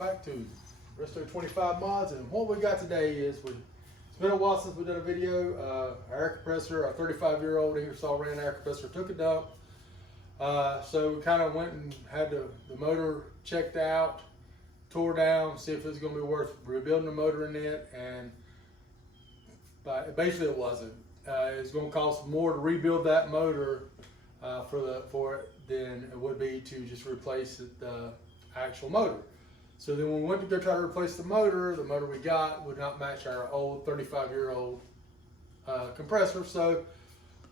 Back to Resto 25 mods, and what we got today is it's been a while since we did a video. Our air compressor, our 35-year-old Ingersoll ran air compressor, took a dump. So we kind of went and had the motor checked out, tore down, see if it was going to be worth rebuilding the motor in it, and basically it wasn't. It's going to cost more to rebuild that motor for it than it would be to just replace the actual motor. So then when we went to go try to replace the motor we got would not match our old 35-year-old compressor. So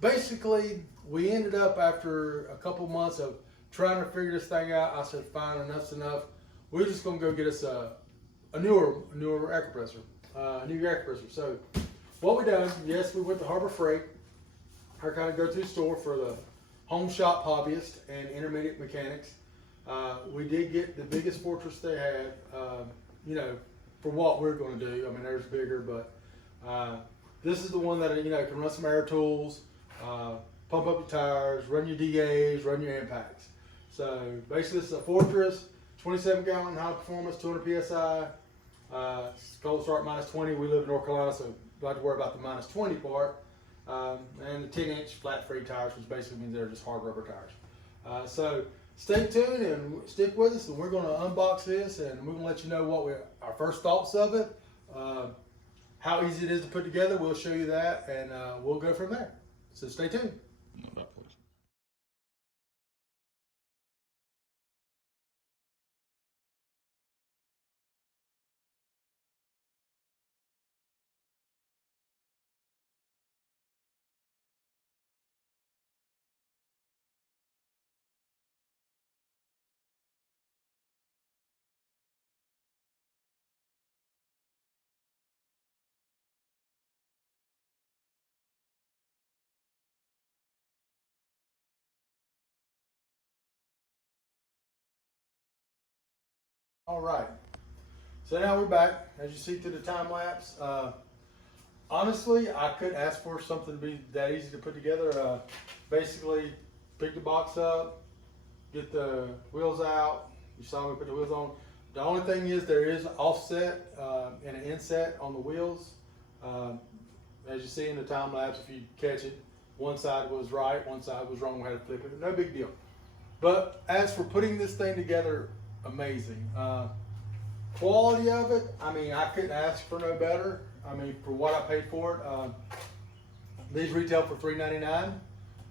basically we ended up, after a couple months of trying to figure this thing out, I said, fine, enough's enough. We're just gonna go get us a newer air compressor, new air compressor. So what we done, yes, we went to Harbor Freight, our kind of go-to store for the home shop hobbyists and intermediate mechanics. We did get the biggest fortress they had, you know, for what we're going to do. I mean, theirs bigger, but this is the one that, you know, can run some air tools, pump up your tires, run your DAs, run your impacts. So basically, this is a Fortress, 27-gallon high performance, 200 psi. Cold start -20. We live in North Carolina, so don't have to worry about the -20 part. And the 10-inch flat-free tires, which basically means they're just hard rubber tires. So stay tuned and stick with us, and we're going to unbox this, and we're going to let you know what our first thoughts of it, how easy it is to put together. We'll show you that, and we'll go from there. So stay tuned. All right, so now we're back. As you see through the time lapse, honestly, I couldn't ask for something to be that easy to put together. Basically, pick the box up, get the wheels out. You saw me put the wheels on. The only thing is there is an offset and an inset on the wheels. As you see in the time lapse, if you catch it, one side was right, one side was wrong. We had to flip it. No big deal. But as for putting this thing together, amazing. Quality of it, I mean, I couldn't ask for no better. I mean, for what I paid for it, these retail for $3.99.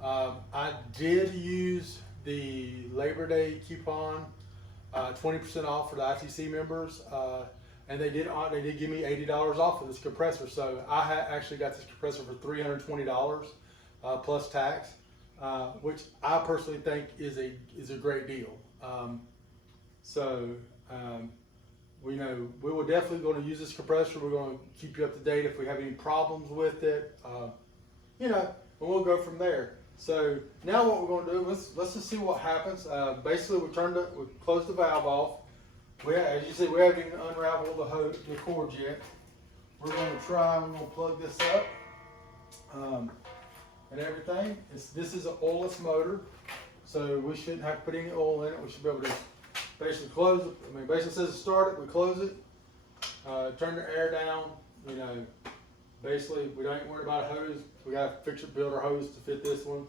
I did use the Labor Day coupon, 20% off for the ITC members, and they did give me $80 off for this compressor. So I actually got this compressor for $320 plus tax, which I personally think is a great deal. We will definitely going to use this compressor. We're going to keep you up to date if we have any problems with it, you know, and we'll go from there. So now what we're going to do, let's just see what happens. Basically, we closed the valve off. As you see, we haven't even unraveled the cords yet. We're going to plug this up and everything. This is an oilless motor, so we shouldn't have to put any oil in it. We should be able to basically close it. I mean, basically says to start it, we close it, turn the air down. You know, basically we don't worry about a hose. We got to build our hose to fit this one.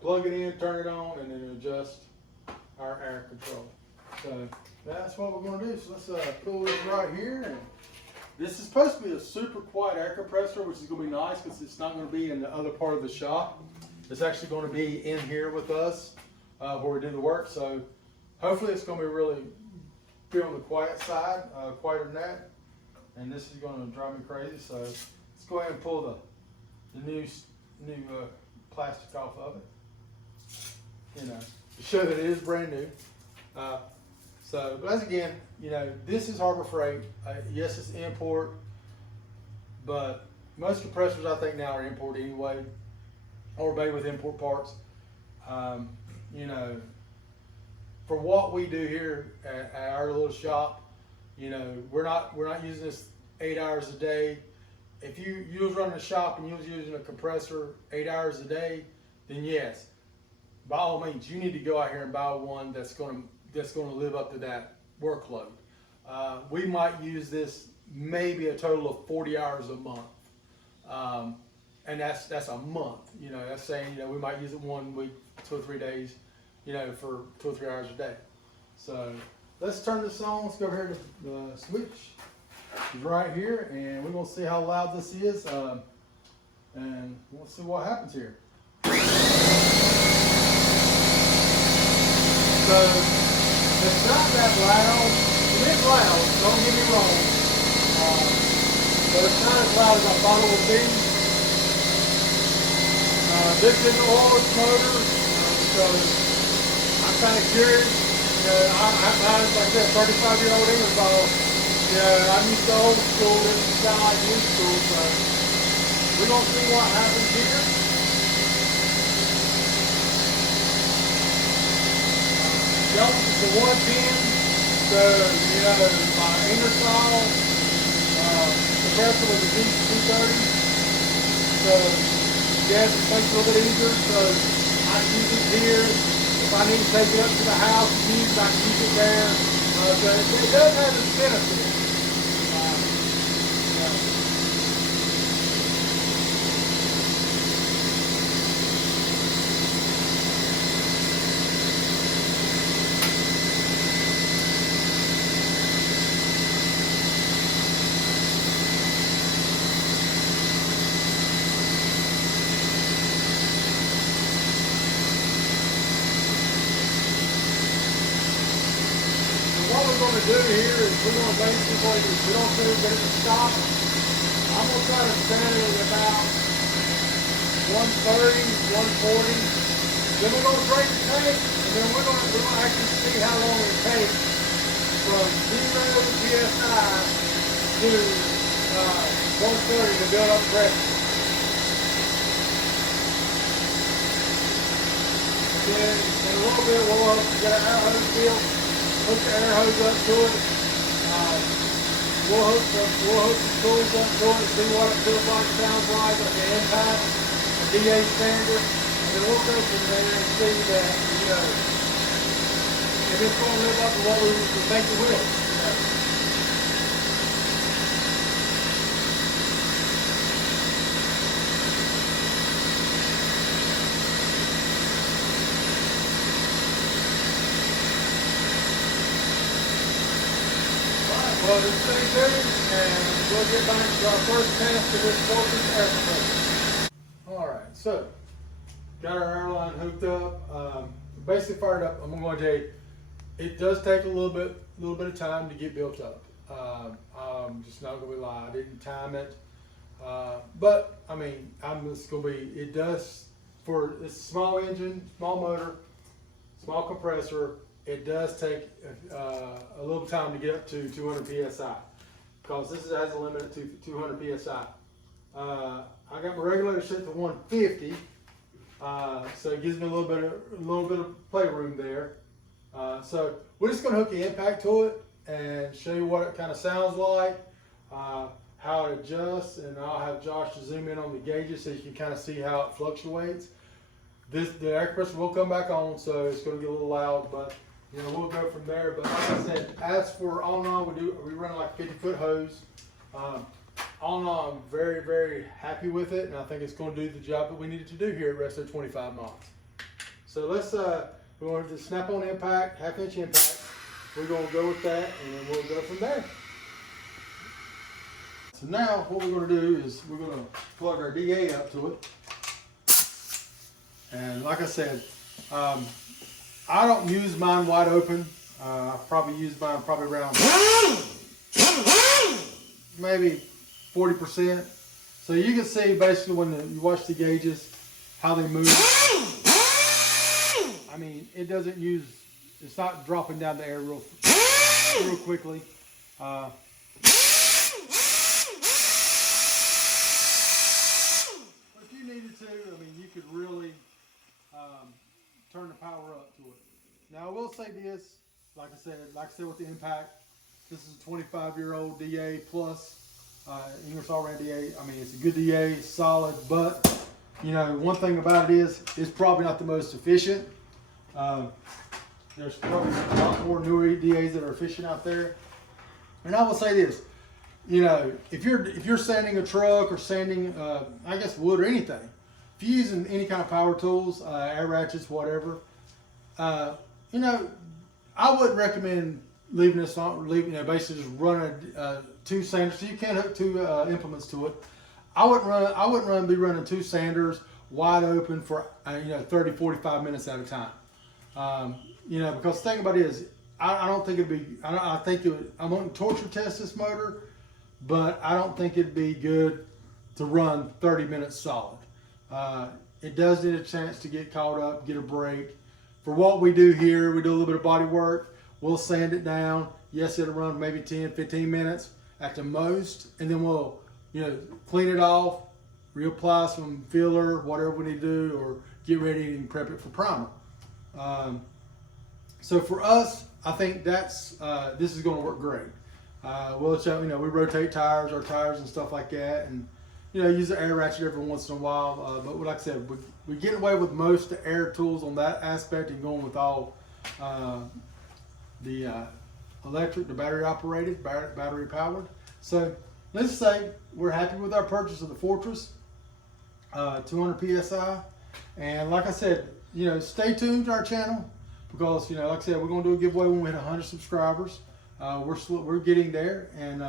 Plug it in, turn it on, and then adjust our air control. So that's what we're going to do. So let's pull this right here. And this is supposed to be a super quiet air compressor, which is going to be nice because it's not going to be in the other part of the shop. It's actually going to be in here with us where we do the work. So hopefully it's going to be on the quiet side, quieter than that. And this is going to drive me crazy. So let's go ahead and pull the new plastic off of it, you know, to show that it is brand new. But as again, you know, this is Harbor Freight. Yes, it's import, but most compressors I think now are import anyway, or made with import parts. You know, for what we do here at our little shop, you know, we're not using this 8 hours a day. If you was running a shop and you was using a compressor 8 hours a day, then yes, by all means, you need to go out here and buy one that's going to live up to that workload. We might use this maybe a total of 40 hours a month. And that's a month, you know, that's saying, you know, we might use it 1 week, 2 or 3 days, you know, for 2 or 3 hours a day. So let's turn this on. Let's go over here to the switch. It's right here, and we're gonna see how loud this is, and we'll see what happens here. So it's not that loud. It is loud, don't get me wrong, but it's not as loud as I thought it would be. This is an oilless motor, so I'm kind of curious. You know, I'm like I said, 35-year-old English ball. You know, I'm used to old school. This is kind of like new school, so we're gonna see what happens here. It's a 110, so you know my Ingersoll compressor was a D230, so gas it makes it a little bit easier. So I use it here. If I need to take it up to the house and use it, I can use it there. So it does have its benefits. What we're going to do here is we're going to basically, we don't say we're going to stop. I'm going to try to set it at about 130, 140. Then we're going to drain the tank, and then we're going to actually see how long it takes from 0 PSI to 130 to build up pressure. And then in a little bit we'll get an air hose built. Hook the air hose up to it. We'll hook the tools up to it, see what it feels like, sounds like the impact, a DA standard, and then we'll go from there and see that, you know, if it's going to live up to what we think it will. You know. Well, just stay tuned, and we'll get back to our first test of this voltage air compressor. Alright, so, got our airline hooked up, basically fired up. I'm going to tell you, it does take a little bit of time to get built up. I'm just not going to lie, I didn't time it. But, I mean, I'm just going to be, it does, for this small engine, small motor, small compressor, it does take a little time to get up to 200 PSI because this has a limit to 200 PSI. I got my regulator set to 150, so it gives me a little bit of playroom there. So we're just going to hook the impact to it and show you what it kind of sounds like, how it adjusts, and I'll have Josh to zoom in on the gauges so you can kind of see how it fluctuates. The air compressor will come back on, so it's going to get a little loud, but you know, we'll go from there. But like I said, as for all in all, we run like a 50-foot hose. All in all, I'm very, very happy with it, and I think it's going to do the job that we needed to do here at Resto 25 miles. So let's, we're going to snap on impact, 1/2 inch impact. We're going to go with that, and then we'll go from there. So now what we're going to do is we're going to plug our DA up to it. And like I said, I don't use mine wide open. I probably use mine around maybe 40%. So you can see basically when you watch the gauges, how they move. I mean, it doesn't use, it's not dropping down the air real quickly. If you needed to, I mean, you could really turn the power up to it. Now I will say this, like I said with the impact, this is a 25-year-old DA plus Ingersoll ran DA. I mean, it's a good DA, solid, but you know, one thing about it is it's probably not the most efficient. There's probably a lot more newer DAs that are efficient out there. And I will say this, you know, if you're sanding a truck or sanding, I guess wood or anything, if you're using any kind of power tools, air ratchets, whatever, you know, I wouldn't recommend leaving this on, you know, basically just running two sanders. So you can't hook two implements to it. I wouldn't be running two sanders wide open for you know, 30, 45 minutes at a time. You know, because the thing about it is, I don't think it'd be. I think it would, I won't torture test this motor, but I don't think it'd be good to run 30 minutes solid. It does need a chance to get caught up, get a break. For what we do here, we do a little bit of body work. We'll sand it down. Yes, it'll run maybe 10, 15 minutes at the most, and then we'll, you know, clean it off, reapply some filler, whatever we need to do, or get ready and prep it for primer. So for us, I think that's this is going to work great. We'll, you know, we rotate tires, our tires and stuff like that, and you know, use the air ratchet every once in a while. But like I said, we get away with most of the air tools on that aspect and going with all the electric, the battery operated, battery powered. So let's say we're happy with our purchase of the Fortress 200 PSI. And like I said, you know, stay tuned to our channel because, you know, like I said, we're going to do a giveaway when we hit 100 subscribers. We're getting there. And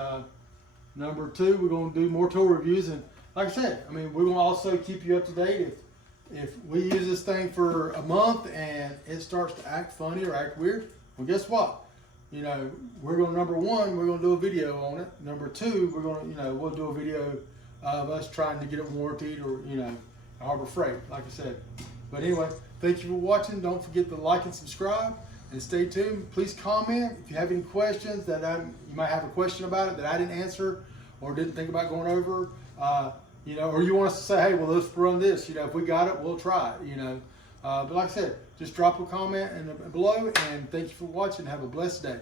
number two, we're going to do more tool reviews. And like I said, I mean, we're going to also keep you up to date. If we use this thing for a month and it starts to act funny or act weird, well, guess what? You know, we're going to, number one, we're going to do a video on it. Number two, we're going to, you know, we'll do a video of us trying to get it warranted or, you know, Harbor Freight, like I said. But anyway, thank you for watching. Don't forget to like and subscribe and stay tuned. Please comment if you have any questions you might have a question about it that I didn't answer or didn't think about going over. You know, or you want us to say, hey, well, let's run this. You know, if we got it, we'll try it, you know. But like I said, just drop a comment below, and thank you for watching. Have a blessed day.